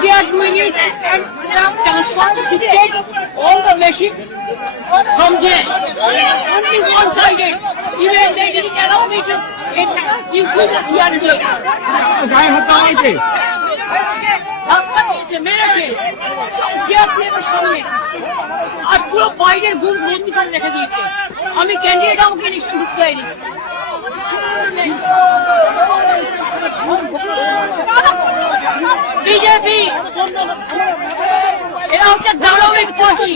they are doing it and they have transferred all the machines from there. Only one-sided. Even they didn't allow me to issue the CRJ. ধাক্কা দিয়েছে, মেরেছে সিআরপিএফের সামনে আর পুরো বাইরের গুণ ভর্তি করে রেখে দিয়েছে। আমি ক্যান্ডিডেট আমাকে ইলেকশন ঢুকতে দেয়নি। বিজেপি এরা হচ্ছে দানবিক পার্টি।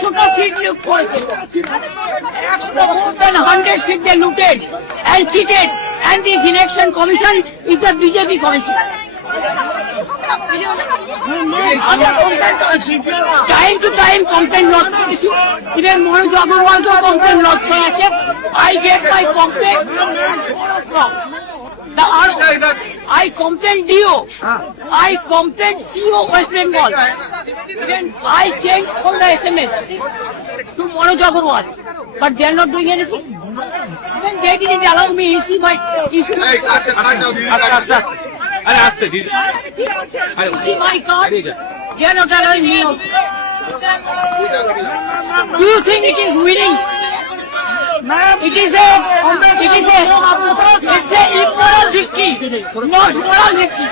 100টা সিট লুট করেছে, 100 seat they looted and cheated, and this election commission is a BJP commission. Time to time complain lodge করেছি, ইভেন মনোজ আগরওয়ালকেও কমপ্লেন লজ করা আছে। I get my complaint from the RO. I complained DO. I complained CO West Bengal. Then I sent all the SMS to Manoj Agarwal, but they are not doing anything. Then they didn't allow me issue my issue. See my card? They are not allowing me also. Do you think it is winning? It's a immoral victory, not moral victory.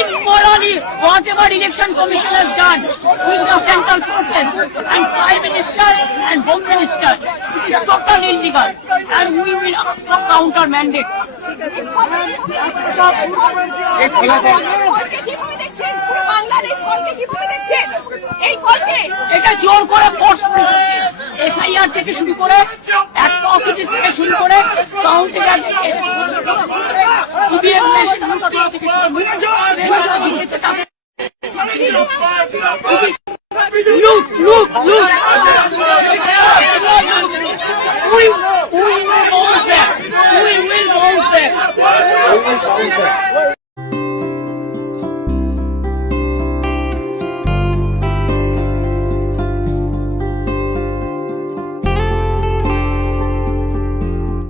Immorally, whatever election commission has done with the central forces and prime minister and home minister, it is totally illegal, and we will ask for counter mandate. এটা জোর করে force SIR থেকে শুরু করে atrocities থেকে শুরু করে counting EVM machine থেকে look we will bounce back.